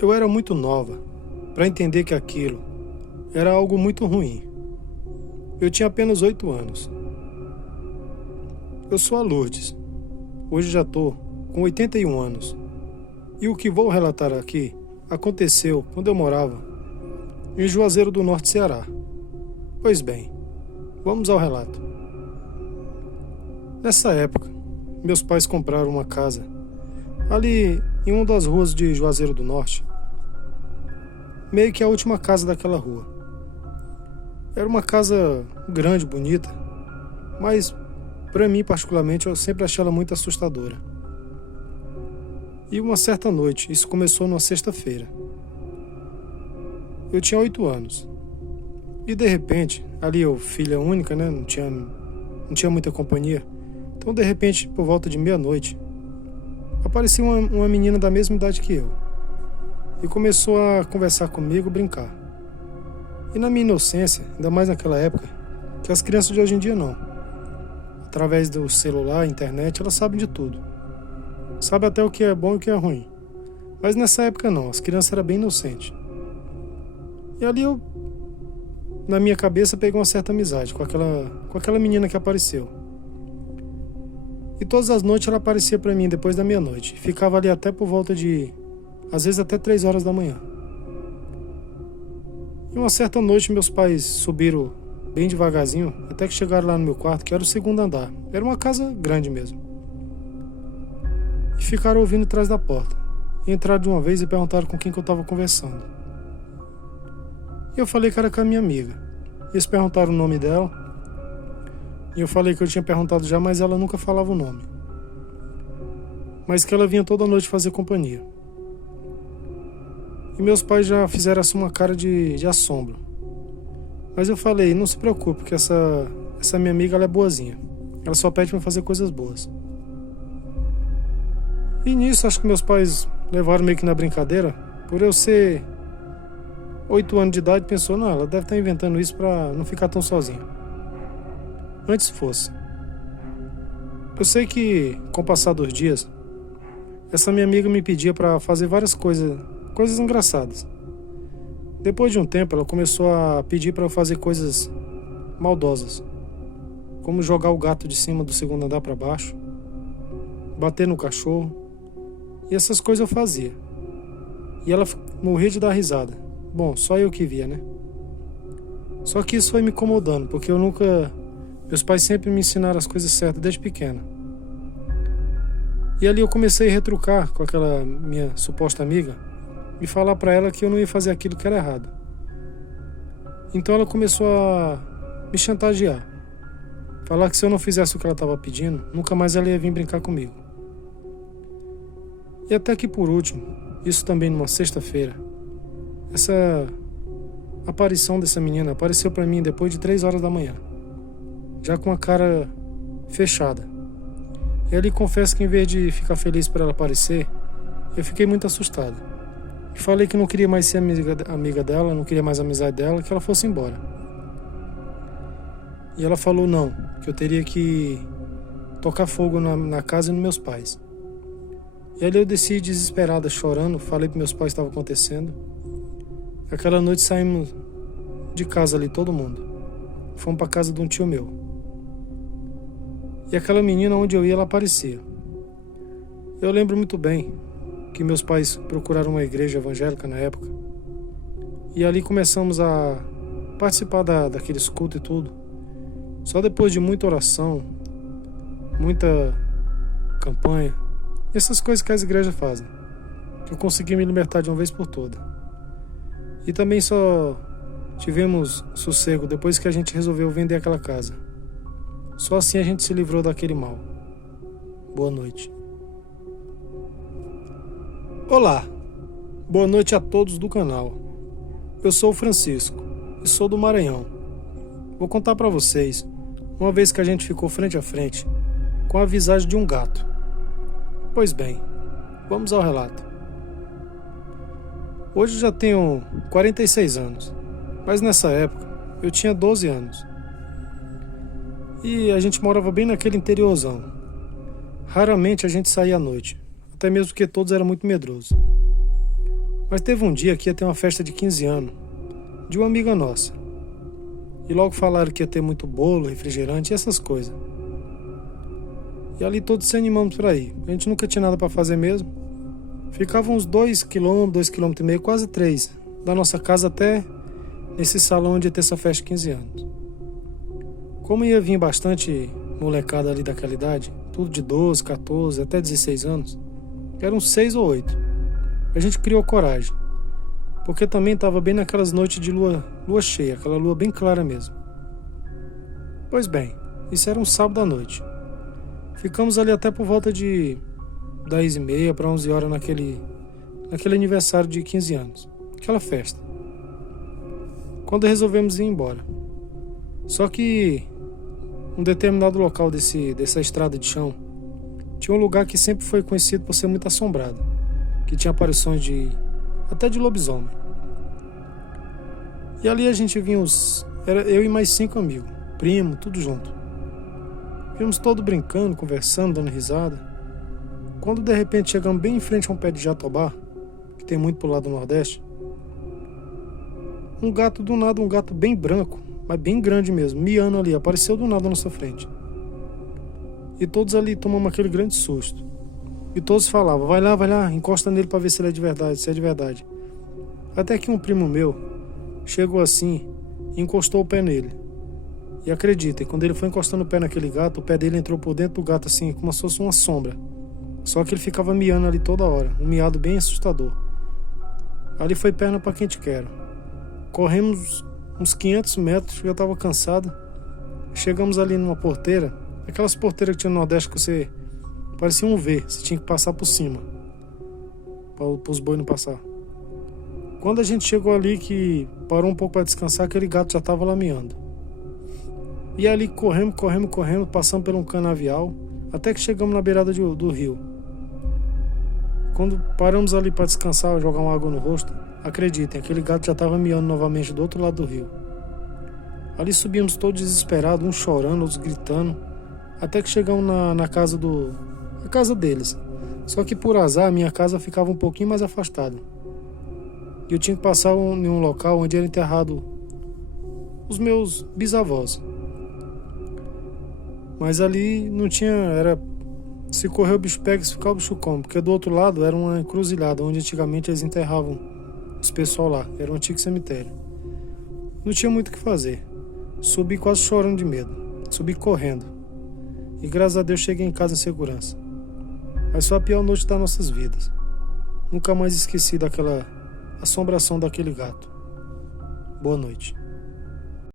Eu era muito nova para entender que aquilo era algo muito ruim. Eu tinha apenas 8 anos. Eu sou a Lourdes. Hoje já estou com 81 anos. E o que vou relatar aqui aconteceu quando eu morava em Juazeiro do Norte, Ceará. Pois bem, vamos ao relato. Nessa época, meus pais compraram uma casa ali em uma das ruas de Juazeiro do Norte, meio que a última casa daquela rua. Era uma casa grande, bonita, mas para mim particularmente eu sempre achei ela muito assustadora. E uma certa noite, isso começou numa sexta-feira. Eu tinha 8 anos. E de repente, ali eu, filha única, né, não tinha muita companhia. Então de repente, por volta de meia-noite, apareceu uma menina da mesma idade que eu. E começou a conversar comigo, brincar. E na minha inocência, ainda mais naquela época, que as crianças de hoje em dia não. Através do celular, internet, elas sabem de tudo. Sabe até o que é bom e o que é ruim. Mas nessa época não, as crianças eram bem inocentes. E ali eu, na minha cabeça, peguei uma certa amizade com aquela menina que apareceu. E todas as noites ela aparecia pra mim depois da meia-noite. Ficava ali até por volta de, às vezes até 3 horas da manhã. E uma certa noite meus pais subiram bem devagarzinho, até que chegaram lá no meu quarto, que era o segundo andar. Era uma casa grande mesmo. E ficaram ouvindo atrás da porta. E entraram de uma vez e perguntaram com quem que eu estava conversando. E eu falei que era com a minha amiga. Eles perguntaram o nome dela. E eu falei que eu tinha perguntado já, mas ela nunca falava o nome. Mas que ela vinha toda noite fazer companhia. E meus pais já fizeram assim uma cara de assombro. Mas eu falei, não se preocupe, que essa minha amiga ela é boazinha. Ela só pede pra fazer coisas boas. E nisso, acho que meus pais levaram meio que na brincadeira. Por eu ser 8 anos de idade, pensou, não, ela deve estar inventando isso pra não ficar tão sozinha. Antes fosse. Eu sei que, com o passar dos dias, essa minha amiga me pedia pra fazer várias coisas engraçadas. Depois de um tempo, ela começou a pedir pra eu fazer coisas maldosas. Como jogar o gato de cima do segundo andar pra baixo, bater no cachorro. E essas coisas eu fazia. E ela morria de dar risada. Bom, só eu que via, né? Só que isso foi me incomodando, porque meus pais sempre me ensinaram as coisas certas desde pequeno. E ali eu comecei a retrucar com aquela minha suposta amiga e falar pra ela que eu não ia fazer aquilo que era errado. Então ela começou a me chantagear. Falar que se eu não fizesse o que ela estava pedindo, nunca mais ela ia vir brincar comigo. E até que por último, isso também numa sexta-feira, essa aparição dessa menina apareceu pra mim depois de 3 horas da manhã, já com a cara fechada. E ali confesso que em vez de ficar feliz por ela aparecer, eu fiquei muito assustado. E falei que não queria mais ser amiga dela, não queria mais a amizade dela, que ela fosse embora. E ela falou não, que eu teria que tocar fogo na casa e nos meus pais. E ali eu desci desesperada, chorando, falei para meus pais o que estava acontecendo. Aquela noite saímos de casa ali, todo mundo. Fomos para casa de um tio meu. E aquela menina, onde eu ia, ela aparecia. Eu lembro muito bem que meus pais procuraram uma igreja evangélica na época. E ali começamos a participar daqueles cultos e tudo. Só depois de muita oração, muita campanha, essas coisas que as igrejas fazem, que eu consegui me libertar de uma vez por toda. E também só tivemos sossego depois que a gente resolveu vender aquela casa. Só assim a gente se livrou daquele mal. Boa noite. Olá, boa noite a todos do canal. Eu sou o Francisco e sou do Maranhão. Vou contar pra vocês uma vez que a gente ficou frente a frente com a visagem de um gato. Pois bem, vamos ao relato. Hoje eu já tenho 46 anos, mas nessa época eu tinha 12 anos. E a gente morava bem naquele interiorzão. Raramente a gente saía à noite, até mesmo porque todos eram muito medrosos. Mas teve um dia que ia ter uma festa de 15 anos de uma amiga nossa. E logo falaram que ia ter muito bolo, refrigerante e essas coisas. E ali todos se animamos pra ir. A gente nunca tinha nada pra fazer mesmo. Ficava uns 2 km, 2,5 km, quase 3, da nossa casa até nesse salão onde ia ter essa festa de 15 anos. Como ia vir bastante molecada ali daquela idade, tudo de 12, 14, até 16 anos, eram 6 ou 8. A gente criou coragem, porque também estava bem naquelas noites de lua cheia, aquela lua bem clara mesmo. Pois bem, isso era um sábado à noite. Ficamos ali até por volta de 10h30 para 11 horas naquele aniversário de 15 anos, aquela festa. Quando resolvemos ir embora. Só que um determinado local dessa estrada de chão tinha um lugar que sempre foi conhecido por ser muito assombrado, que tinha aparições até de lobisomem. E ali a gente vinha era eu e mais 5 amigos, primo, tudo junto. Vimos todos brincando, conversando, dando risada. Quando de repente chegamos bem em frente a um pé de jatobá, que tem muito pro lado do Nordeste, um gato do nada, um gato bem branco, mas bem grande mesmo, miando ali, apareceu do nada na nossa frente. E todos ali tomamos aquele grande susto. E todos falavam, vai lá, encosta nele pra ver se ele é de verdade, se é de verdade. Até que um primo meu chegou assim e encostou o pé nele. E acreditem, quando ele foi encostando o pé naquele gato, o pé dele entrou por dentro do gato assim, como se fosse uma sombra. Só que ele ficava miando ali toda hora, um miado bem assustador. Ali foi perna pra quem te quer. Corremos uns 500 metros, já estava cansado. Chegamos ali numa porteira, aquelas porteiras que tinha no Nordeste que você parecia um V, você tinha que passar por cima para os bois não passar. Quando a gente chegou ali, que parou um pouco para descansar, aquele gato já estava lameando. E ali corremos, passamos por um canavial, até que chegamos na beirada do rio. Quando paramos ali para descansar, jogar uma água no rosto, acreditem, aquele gato já estava miando novamente do outro lado do rio. Ali subimos todos desesperados, uns chorando, outros gritando, até que chegamos na casa a casa deles. Só que por azar, a minha casa ficava um pouquinho mais afastada. E eu tinha que passar em um local onde era enterrado os meus bisavós. Mas ali não tinha, se correr o bicho pega, se ficar o bicho come, porque do outro lado era uma encruzilhada, onde antigamente eles enterravam os pessoal lá, era um antigo cemitério. Não tinha muito o que fazer. Subi quase chorando de medo, subi correndo. E graças a Deus cheguei em casa em segurança. Mas foi a pior noite das nossas vidas. Nunca mais esqueci daquela assombração daquele gato. Boa noite.